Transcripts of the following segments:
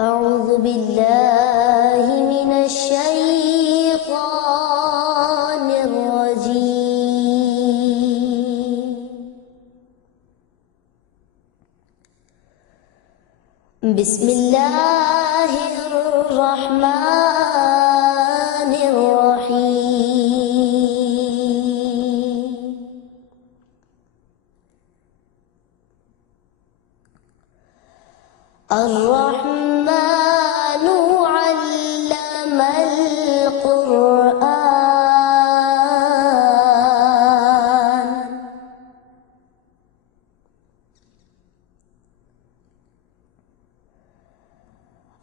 أعوذ بالله من الشيطان الرجيم. بسم الله الرحمن الرحيم. الرحمن علم القرآن.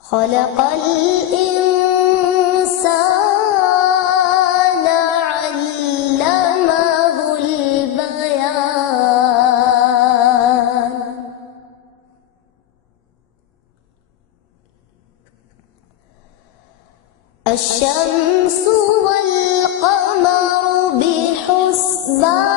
خلق الإنسان علمه البيان. الشمس والقمر بحسبان.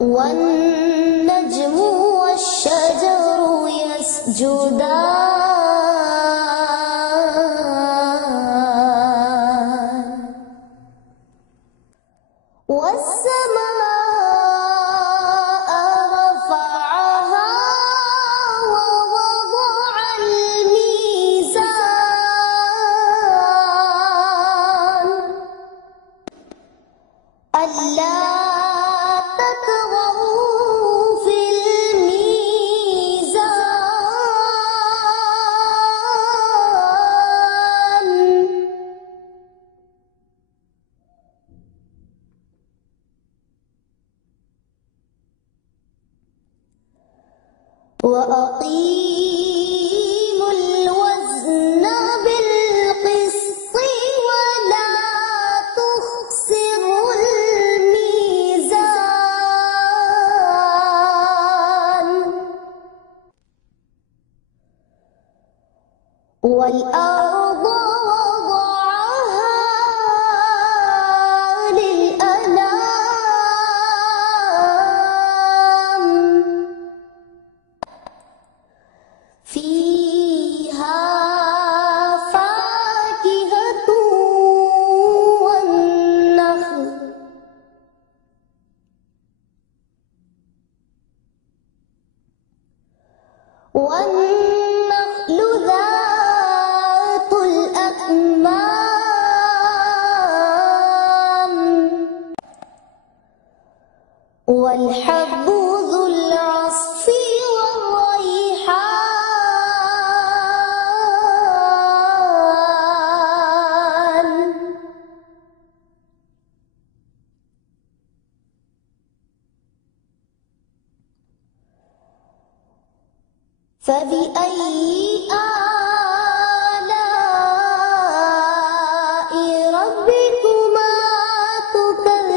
والنجم والشجر يسجدان. والسماء رفعها ووضع الميزان. ألا تطغوا في الميزان. وأقيموا الوزن بالقسط ولا تخسروا الميزان. والأرض وضعها للأنام. فيها فاكهة والنخل. والنخل ذات الأكمام. والحب ذو العصف والريحان. فبأي آلاء ربكما تكذبان.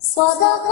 صدق